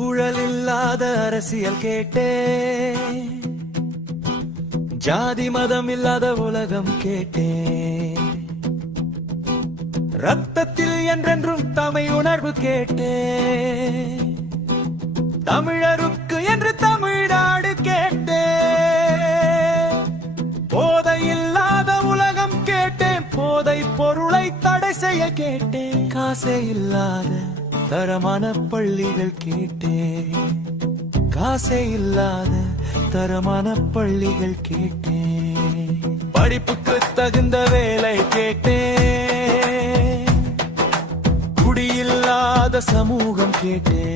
ஊழல் இல்லாத அரசியல் கேட்டே. ஜாதி மதம் இல்லாத உலகம் கேட்டேன் ரத்தத்தில் என்றென்றும் தமை உணர்வு கேட்டேன் தமிழருக்கு என்று தமிழ்நாடு கேட்டேன் போதை இல்லாத உலகம் கேட்டேன் போதை பொருளை தடை செய்ய கேட்டேன் காசே இல்லாத தரமான பள்ளிகள் கேட்டேன். காசே இல்லாத தரமான பள்ளிகள் கேட்டேன். படிப்புக்கு தகுந்த வேலை கேட்டேன். குடியில்லாத சமூகம் கேட்டேன்.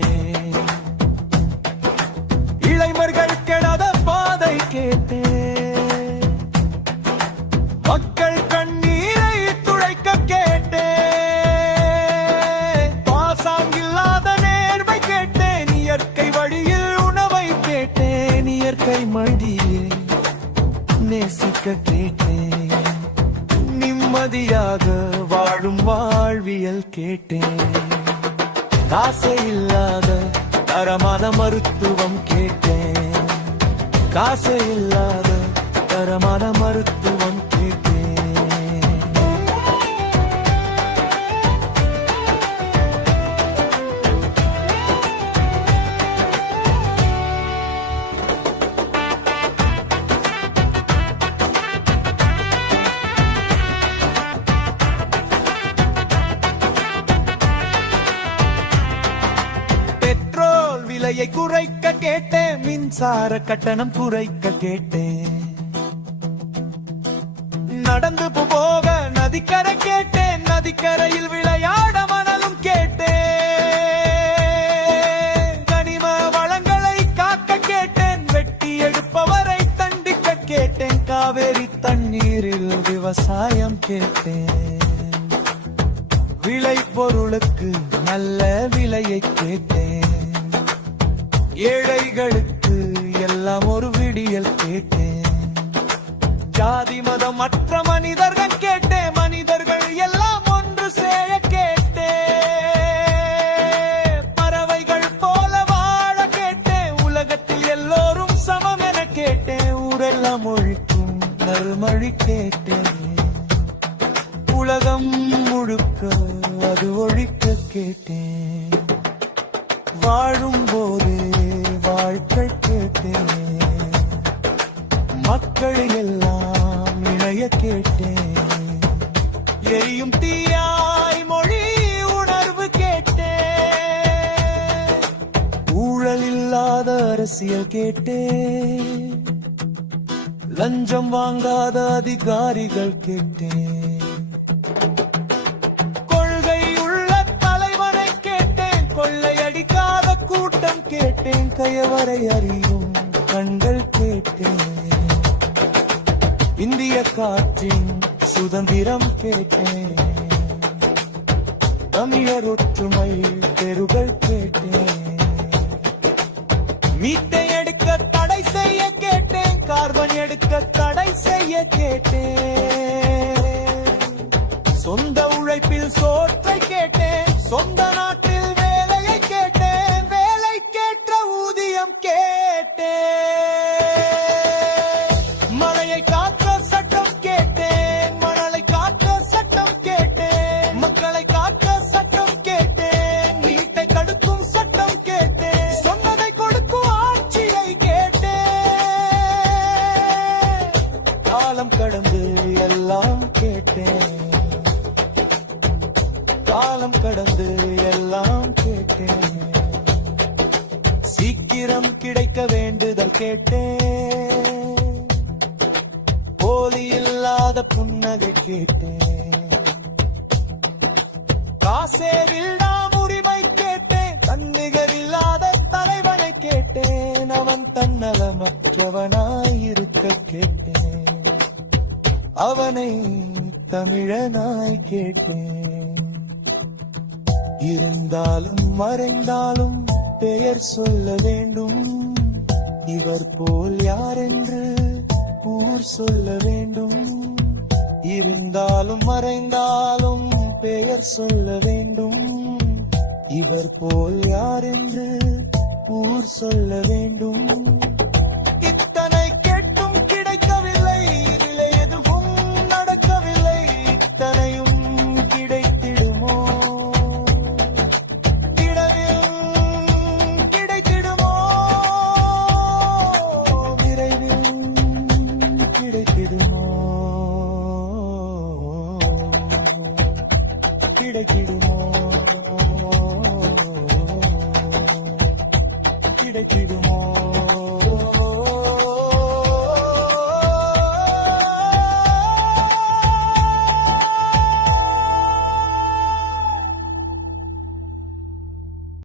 நிம்மதியாக வாழும் வாழ்வியல் கேட்டேன். காசை இல்லாத தரமான மருத்துவம் கேட்டேன். காசை இல்லாத தரமான மருத்துவம் விலையை குறைக்க கேட்டேன் மின்சார கட்டணம் குறைக்க கேட்டேன். நடந்து போக நதிக்கரை கேட்டேன் நதிக்கரையில் விளையாட மணலும் கேட்டேன். கனிம வளங்களை காக்க கேட்டேன் வெட்டி எடுப்பவரை தண்டிக்க கேட்டேன் காவேரி தண்ணீரில் விவசாயம் கேட்டேன். விளை பொருளுக்கு நல்ல விலையை கேட்டேன். ஏழைகளுக்கு எல்லாம் ஒரு விடியல் கேட்டேன். ஜாதி மதம் மற்ற மனிதர்கள் கேட்டேன். மனிதர்கள் எல்லாம் ஒன்று சேர கேட்டேன். பறவைகள் போல வாழ கேட்டேன். உலகத்தில் எல்லோரும் சமம் என கேட்டேன். ஊரெல்லாம் ஒழிக்கும் நறுமொழி கேட்டேன். உலகம் முழுக்க அது ஒழிக்க கேட்டேன். வாழும் மக்களை எல்லாம் இணைய கேட்டேன். எரியும் தீயாய் மொழி உணர்வு கேட்டேன். ஊழல் இல்லாத அரசியல் கேட்டேன். லஞ்சம் வாங்காத அதிகாரிகள் கேட்டேன். கொள்கை உள்ள தலைவனை கொள்ளையடிக்காத கூட்டம் கேட்டேன். கையவரை அறியும் கண்கள் இந்திய காற்றின் சுதந்திரம் கேட்டேன். தமிழர் ஒற்றுமை தெருகள் கேட்டேன். மீட்டை காலம் கடந்து எல்லாம் கேட்டேன். காலம் கடந்து எல்லாம் கேட்டேன். சீக்கிரம் கிடைக்க வேண்டுதல் கேட்டேன். போலி இல்லாத புன்னகை கேட்டேன். காசே வில்லாம் உரிமை கேட்டேன். தன்னிகர் இல்லாத தலைவனை கேட்டேன். அவன் தன்னலமற்றவனாய் இருக்க கேட்டேன். அவனை தமிழனாய் கேட்டேன். இருந்தாலும் மறைந்தாலும் பெயர் சொல்ல வேண்டும். இவர் போல் யாரென்று ஊர் சொல்ல வேண்டும். இருந்தாலும் மறைந்தாலும் பெயர் சொல்ல வேண்டும். இவர் போல் யாரென்று ஊர் சொல்ல வேண்டும். கிடைத்திடுமோ? கிடைத்திடுமோ?